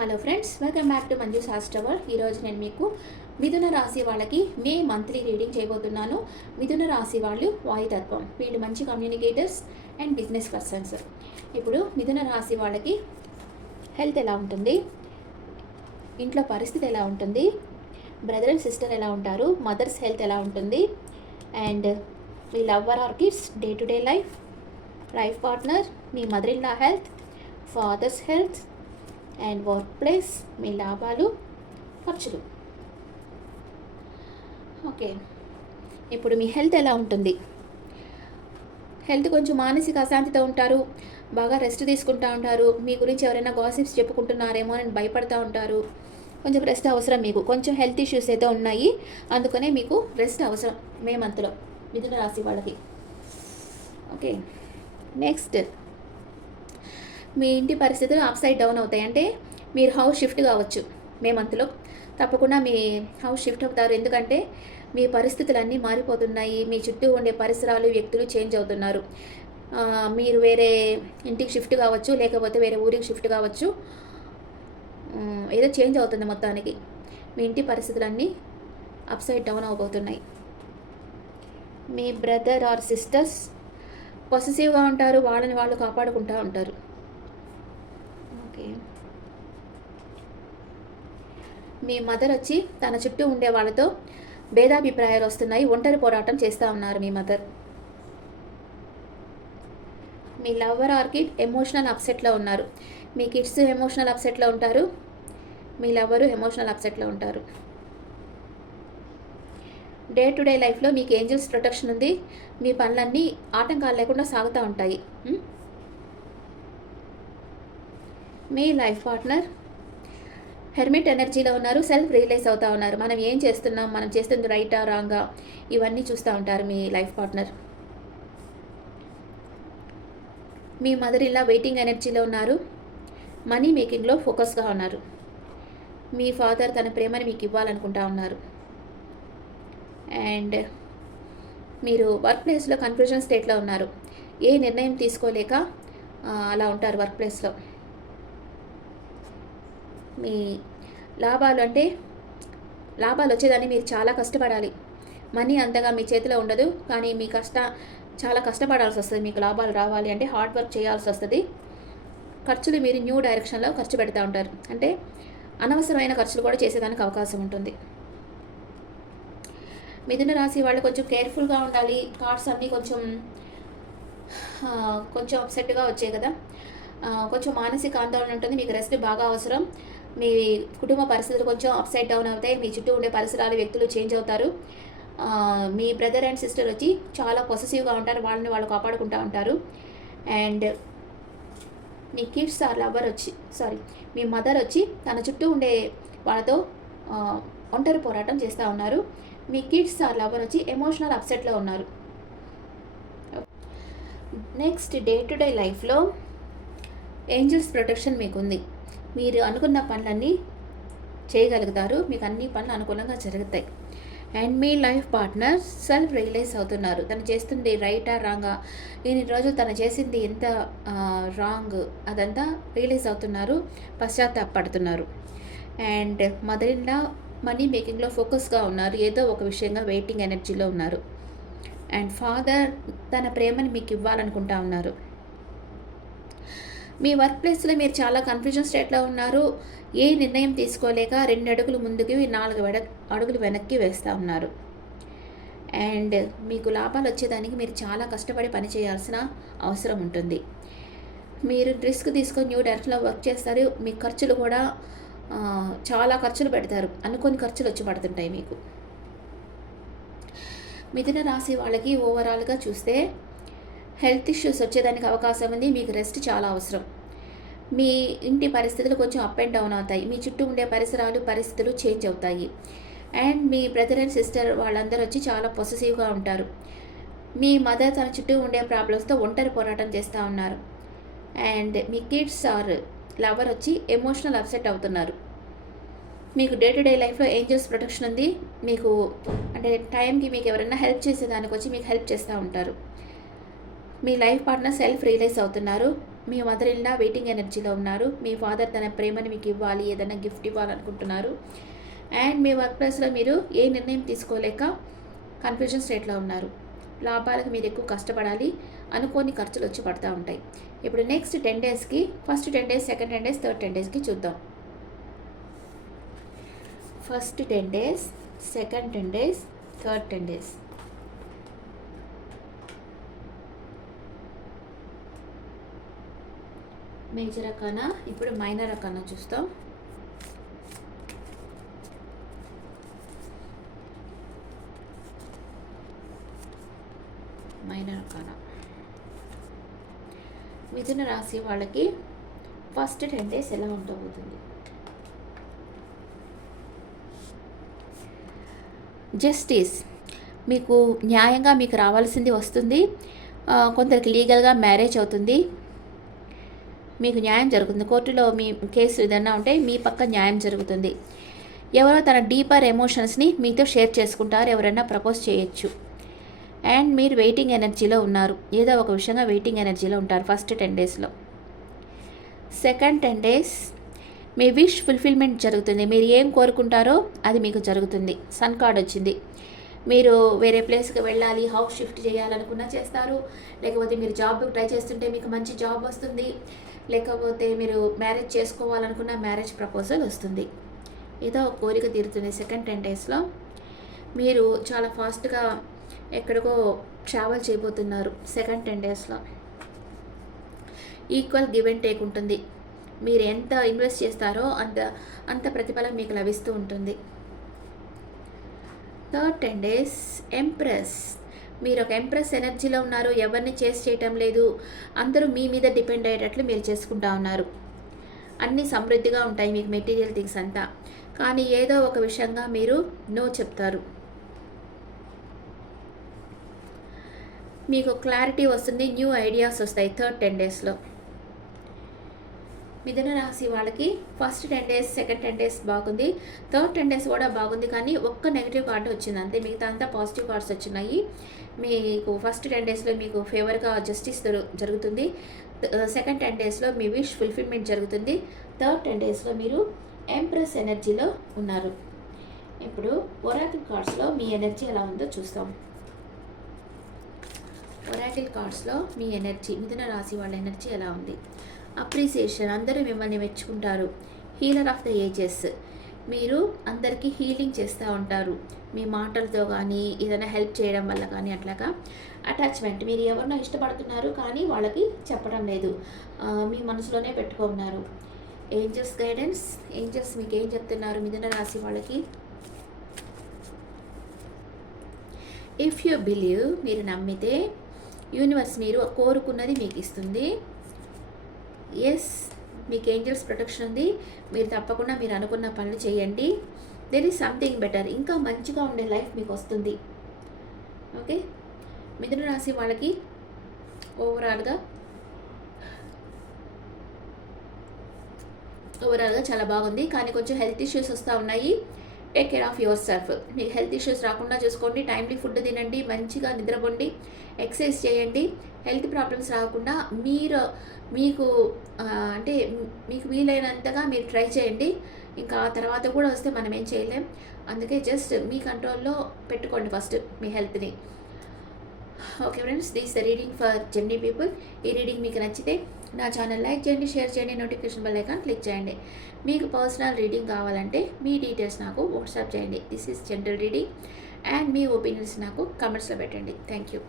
Hello friends, welcome back to Manju శాస్త్రవర్. ఈరోజు నేను మీకు మిథున రాశి వాళ్ళకి మే మంత్లీ రీడింగ్ చేయబోతున్నాను. మిథున రాశి వాళ్ళు వాయుతత్వం, వీళ్ళు మంచి కమ్యూనికేటర్స్ అండ్ బిజినెస్ పర్సన్స్. ఇప్పుడు మిథున రాశి వాళ్ళకి హెల్త్ ఎలా ఉంటుంది, ఇంట్లో పరిస్థితి ఎలా ఉంటుంది, బ్రదర్ అండ్ సిస్టర్ ఎలా ఉంటారు, మదర్స్ హెల్త్ ఎలా ఉంటుంది, అండ్ మీ lover or kids day to day life partner, మీ mother in law health, father's health and work place, మీ లాభాలు, ఖర్చులు. ఓకే, ఇప్పుడు మీ హెల్త్ ఎలా ఉంటుంది? హెల్త్ కొంచెం మానసిక అశాంతితో ఉంటారు, బాగా రెస్ట్ తీసుకుంటూ ఉంటారు, మీ గురించి ఎవరైనా గాసిప్స్ చెప్పుకుంటున్నారేమో అని భయపడుతూ ఉంటారు. కొంచెం రెస్ట్ అవసరం, మీకు కొంచెం హెల్త్ ఇష్యూస్ అయితే ఉన్నాయి, అందుకనే మీకు రెస్ట్ అవసరం మే మంత్లో మిథున రాశి వాళ్ళకి. ఓకే, నెక్స్ట్ మీ ఇంటి పరిస్థితులు అప్ సైడ్ డౌన్ అవుతాయి. అంటే మీరు హౌస్ షిఫ్ట్ కావచ్చు మే మంత్లో, తప్పకుండా మీ హౌస్ షిఫ్ట్ అవుతారు. ఎందుకంటే మీ పరిస్థితులన్నీ మారిపోతున్నాయి, మీ చుట్టూ ఉండే పరిసరాలు, వ్యక్తులు చేంజ్ అవుతున్నారు. మీరు వేరే ఇంటికి షిఫ్ట్ కావచ్చు, లేకపోతే వేరే ఊరికి షిఫ్ట్ కావచ్చు, ఏదో చేంజ్ అవుతుంది మొత్తానికి. మీ ఇంటి పరిస్థితులన్నీ అప్ సైడ్ డౌన్ అవబోతున్నాయి. మీ బ్రదర్ ఆర్ సిస్టర్స్ పొసెసివ్గా ఉంటారు, వాళ్ళని వాళ్ళు కాపాడుకుంటూ ఉంటారు. మీ మదర్ వచ్చి తన చుట్టూ ఉండే వాళ్ళతో భేదాభిప్రాయాలు వస్తున్నాయి, ఒంటరి పోరాటం చేస్తూ ఉన్నారు మీ మదర్. మీ లవర్ ఆర్ కిడ్ ఎమోషనల్ అప్సెట్లో ఉన్నారు, మీ కిడ్స్ ఎమోషనల్ అప్సెట్లో ఉంటారు, మీ లవరు ఎమోషనల్ అప్సెట్లో ఉంటారు. డే టు డే లైఫ్లో మీకు ఏంజల్స్ ప్రొటెక్షన్ ఉంది, మీ పనులన్నీ ఆటంకాలు లేకుండా సాగుతూ ఉంటాయి. మీ లైఫ్ పార్ట్నర్ హెర్మిట్ ఎనర్జీలో ఉన్నారు, సెల్ఫ్ రియలైజ్ అవుతూ ఉన్నారు. మనం ఏం చేస్తున్నాం, మనం చేస్తుంది రైటా రాంగా, ఇవన్నీ చూస్తూ ఉంటారు మీ లైఫ్ పార్ట్నర్. మీ మదర్ ఇలా వెయిటింగ్ ఎనర్జీలో ఉన్నారు, మనీ మేకింగ్లో ఫోకస్గా ఉన్నారు. మీ ఫాదర్ తన ప్రేమని మీకు ఇవ్వాలనుకుంటా ఉన్నారు. అండ్ మీరు వర్క్ ప్లేస్లో కన్ఫ్యూజన్ స్టేట్లో ఉన్నారు, ఏ నిర్ణయం తీసుకోలేక అలా ఉంటారు వర్క్ ప్లేస్లో. మీ లాభాలు అంటే లాభాలు వచ్చేదాన్ని మీరు చాలా కష్టపడాలి, మనీ అంతగా మీ చేతిలో ఉండదు, కానీ మీ చాలా కష్టపడాల్సి వస్తుంది. మీకు లాభాలు రావాలి అంటే హార్డ్ వర్క్ చేయాల్సి వస్తుంది. ఖర్చులు మీరు న్యూ డైరెక్షన్లో ఖర్చు పెడతా ఉంటారు, అంటే అనవసరమైన ఖర్చులు కూడా చేసేదానికి అవకాశం ఉంటుంది. మిథున రాశి వాళ్ళు కొంచెం కేర్ఫుల్గా ఉండాలి. కార్డ్స్ అన్నీ కొంచెం అప్సెట్గా వచ్చాయి కదా, కొంచెం మానసిక ఆందోళన ఉంటుంది, మీకు రెస్ట్ బాగా అవసరం. మీ కుటుంబ పరిస్థితులు కొంచెం అప్ సైడ్ డౌన్ అవుతాయి, మీ చుట్టూ ఉండే పరిసరాలు, వ్యక్తులు చేంజ్ అవుతారు. మీ బ్రదర్ అండ్ సిస్టర్ వచ్చి చాలా పొసెసివ్గా ఉంటారు, వాళ్ళని వాళ్ళు కాపాడుకుంటూ ఉంటారు. అండ్ మీ కిడ్స్ ఆర్ లవర్ మీ మదర్ వచ్చి తన చుట్టూ ఉండే వాళ్ళతో ఒంటరి పోరాటం చేస్తూ ఉన్నారు. మీ కిడ్స్ ఆర్ లవర్ వచ్చి ఎమోషనల్ అప్సెట్లో ఉన్నారు. నెక్స్ట్ డే టు డే లైఫ్లో ఏంజల్స్ ప్రొటెక్షన్ మీకుంది, మీరు అనుకున్న పనులన్నీ చేయగలుగుతారు, మీకు అన్ని పనులు అనుకూలంగా జరుగుతాయి. అండ్ మీ లైఫ్ పార్ట్నర్ సెల్ఫ్ రియలైజ్ అవుతున్నారు, తను చేస్తుంది రైటా రాంగా, ఇన్ని రోజులు తను చేసింది ఎంత రాంగ్ అదంతా రియలైజ్ అవుతున్నారు, పశ్చాత్తాపడుతున్నారు. And mother in law money మేకింగ్లో ఫోకస్గా ఉన్నారు, ఏదో ఒక విషయంగా వెయిటింగ్ ఎనర్జీలో ఉన్నారు. అండ్ ఫాదర్ తన ప్రేమని మీకు ఇవ్వాలనుకుంటా ఉన్నారు. మీ వర్క్ ప్లేస్లో మీరు చాలా కన్ఫ్యూజన్ స్టేట్లో ఉన్నారు, ఏ నిర్ణయం తీసుకోలేక 2 అడుగులు ముందుకి 4 అడుగులు వెనక్కి వేస్తూ ఉన్నారు. అండ్ మీకు లాభాలు వచ్చేదానికి మీరు చాలా కష్టపడి పని చేయాల్సిన అవసరం ఉంటుంది. మీరు రిస్క్ తీసుకొని న్యూ డైరెక్షన్లో వర్క్ చేస్తారు, మీ ఖర్చులు కూడా చాలా ఖర్చులు పెడతారు, అనుకోని ఖర్చులు వచ్చి పడుతుంటాయి మీకు. మిథున రాశి వాళ్ళకి ఓవరాల్గా చూస్తే హెల్త్ ఇష్యూస్ వచ్చేదానికి అవకాశం ఉంది, మీకు రెస్ట్ చాలా అవసరం. మీ ఇంటి పరిస్థితులు కొంచెం అప్ అండ్ డౌన్ అవుతాయి, మీ చుట్టూ ఉండే పరిస్థితులు చేంజ్ అవుతాయి. And me brother and sister వాళ్ళందరూ వచ్చి చాలా పొసెసివ్గా ఉంటారు. మీ మదర్ తన చుట్టూ ఉండే ప్రాబ్లమ్స్తో ఒంటరి పోరాటం చేస్తూ ఉన్నారు. అండ్ మీ కిడ్స్ ఆర్ లవర్ వచ్చి ఎమోషనల్ అప్సెట్ అవుతున్నారు. మీకు డే టు డే లైఫ్లో ఏంజల్స్ ప్రొటెక్షన్ ఉంది, మీకు అంటే టైంకి మీకు ఎవరైనా హెల్ప్ చేసేదానికి వచ్చి మీకు హెల్ప్ చేస్తూ ఉంటారు. మీ లైఫ్ పార్ట్నర్ సెల్ఫ్ రియలైజ్ అవుతున్నారు, మీ మదర్ ఇన్ లా వెయిటింగ్ ఎనర్జీలో ఉన్నారు. మీ ఫాదర్ తన ప్రేమని మీకు ఇవ్వాలి, ఏదైనా గిఫ్ట్ ఇవ్వాలనుకుంటున్నారు. అండ్ మీ వర్క్ ప్లేస్లో మీరు ఏ నిర్ణయం తీసుకోలేక కన్ఫ్యూజన్ స్టేట్లో ఉన్నారు. లాభాలకు మీరు ఎక్కువ కష్టపడాలి, అనుకోని ఖర్చులు వచ్చి పడుతూ ఉంటాయి. ఇప్పుడు నెక్స్ట్ 10 డేస్కి, first 10 days, second 10 days, third 10 డేస్కి చూద్దాం. First 10 days, second 10 days, third 10 days. Major రకాన, ఇప్పుడు మైనర్ రకాన చూస్తాం. మైనర్ రకాన మిథున రాశి వాళ్ళకి ఫస్ట్ 10 డేస్ ఎలా ఉండబోతుంది? జస్టిస్, మీకు న్యాయంగా మీకు రావాల్సింది వస్తుంది. కొందరికి లీగల్గా మ్యారేజ్ అవుతుంది, మీకు న్యాయం జరుగుతుంది. కోర్టులో మీ కేసు ఏదైనా ఉంటే మీ పక్క న్యాయం జరుగుతుంది. ఎవరో తన డీపర్ ఎమోషన్స్ని మీతో షేర్ చేసుకుంటారు, ఎవరైనా ప్రపోజ్ చేయొచ్చు. అండ్ మీరు వెయిటింగ్ ఎనర్జీలో ఉన్నారు, ఏదో ఒక విషయంగా వెయిటింగ్ ఎనర్జీలో ఉంటారు ఫస్ట్ 10 డేస్లో. సెకండ్ 10 డేస్ మీ విష్ ఫుల్ఫిల్మెంట్ జరుగుతుంది. మీరు ఏం కోరుకుంటారో అది మీకు జరుగుతుంది. సన్ కార్డ్ వచ్చింది. మీరు వేరే ప్లేస్కి వెళ్ళాలి, హౌస్ షిఫ్ట్ చేయాలనుకున్నా చేస్తారు, లేకపోతే మీరు జాబ్ ట్రై చేస్తుంటే మీకు మంచి జాబ్ వస్తుంది, లేకపోతే మీరు మ్యారేజ్ చేసుకోవాలనుకున్న మ్యారేజ్ ప్రపోజల్ వస్తుంది. ఏదో ఒక కోరిక తీరుతుంది. సెకండ్ 10 డేస్లో మీరు చాలా ఫాస్ట్గా ఎక్కడికో ట్రావెల్ చేయబోతున్నారు. సెకండ్ 10 డేస్లో ఈక్వల్ గివ్ అండ్ టేక్ ఉంటుంది. మీరు ఎంత ఇన్వెస్ట్ చేస్తారో అంత ప్రతిఫలం మీకు లభిస్తూ ఉంటుంది. థర్డ్ 10 డేస్ ఎంప్రెస్, మీరు ఒక ఎంప్రెస్ ఎనర్జీలో ఉన్నారు, ఎవరిని చేసి చేయటం లేదు, అందరూ మీ మీద డిపెండ్ అయ్యేటట్లు మీరు చేసుకుంటా ఉన్నారు. అన్నీ సమృద్ధిగా ఉంటాయి మీకు మెటీరియల్ థింగ్స్ అంతా, కానీ ఏదో ఒక విషయంగా మీరు నో చెప్తారు. మీకు క్లారిటీ వస్తుంది, న్యూ ఐడియాస్ వస్తాయి థర్డ్ 10 డేస్లో. మిథున రాశి వాళ్ళకి ఫస్ట్ 10 డేస్, సెకండ్ 10 డేస్ బాగుంది, థర్డ్ 10 డేస్ కూడా బాగుంది, కానీ ఒక్క నెగిటివ్ కార్డు వచ్చింది అంతే, మిగతా అంతా పాజిటివ్ కార్డ్స్ వచ్చినాయి. మీకు ఫస్ట్ 10 డేస్లో మీకు ఫేవర్గా జస్టిస్ జరుగుతుంది. సెకండ్ 10 డేస్లో మీ విష్ ఫుల్ఫిల్మెంట్ జరుగుతుంది. థర్డ్ 10 డేస్లో మీరు ఎంప్రెస్ ఎనర్జీలో ఉన్నారు. ఇప్పుడు ఒరాకిల్ కార్డ్స్లో మీ ఎనర్జీ ఎలా ఉందో చూస్తాం. ఒరాకిల్ కార్డ్స్లో మీ ఎనర్జీ, మిథున రాశి వాళ్ళ ఎనర్జీ ఎలా ఉంది? అప్రిసియేషన్, అందరూ మిమ్మల్ని మెచ్చుకుంటారు. హీలర్ ఆఫ్ ద ఏజెస్, మీరు అందరికీ హీలింగ్ చేస్తూ ఉంటారు మీ మాటలతో కానీ, ఏదైనా హెల్ప్ చేయడం వల్ల కానీ. అట్లాగా అటాచ్మెంట్, మీరు ఎవరినో ఇష్టపడుతున్నారు కానీ వాళ్ళకి చెప్పడం లేదు, మీ మనసులోనే పెట్టుకున్నారు. ఏంజల్స్ గైడెన్స్, ఏంజల్స్ మీకు ఏం చెప్తున్నారు మిథున రాశి వాళ్ళకి? ఇఫ్ యూ బిలీవ్, మీరు నమ్మితే యూనివర్స్ మీరు కోరుకున్నది మీకు ఇస్తుంది. ఎస్, మీకు ఏంజల్స్ ప్రొటెక్షన్ ఉంది, మీరు తప్పకుండా మీరు అనుకున్న పనులు చేయండి. దెర్ ఈజ్ సంథింగ్ బెటర్, ఇంకా మంచిగా ఉండే లైఫ్ మీకు వస్తుంది. ఓకే, మిథున రాశి వాళ్ళకి ఓవరాల్గా చాలా బాగుంది, కానీ కొంచెం హెల్త్ ఇష్యూస్ వస్తూ ఉన్నాయి. Take care of your self. మీకు హెల్త్ ఇష్యూస్ రాకుండా చూసుకోండి, టైమ్లీ ఫుడ్ తినండి, మంచిగా నిద్రపోండి, ఎక్సర్సైజ్ చేయండి. హెల్త్ ప్రాబ్లమ్స్ రాకుండా మీకు అంటే మీకు వీలైనంతగా మీరు ట్రై చేయండి. ఇంకా ఆ తర్వాత కూడా వస్తే మనం ఏం చేయలేం, అందుకే జస్ట్ మీ కంట్రోల్లో పెట్టుకోండి ఫస్ట్ మీ హెల్త్ని. Okay friends, this the reading for Gemini people. ఈ రీడింగ్ మీకు నచ్చితే నా ఛానల్ లైక్ చేయండి, షేర్ చేయండి, నోటిఫికేషన్ బెల్ ఐకాన్ క్లిక్ చేయండి. మీకు పర్సనల్ రీడింగ్ కావాలంటే మీ డీటెయిల్స్ నాకు వాట్సాప్ చేయండి. This is general reading, and మీ ఒపీనియన్స్ నాకు కమెంట్స్లో పెట్టండి. Thank you.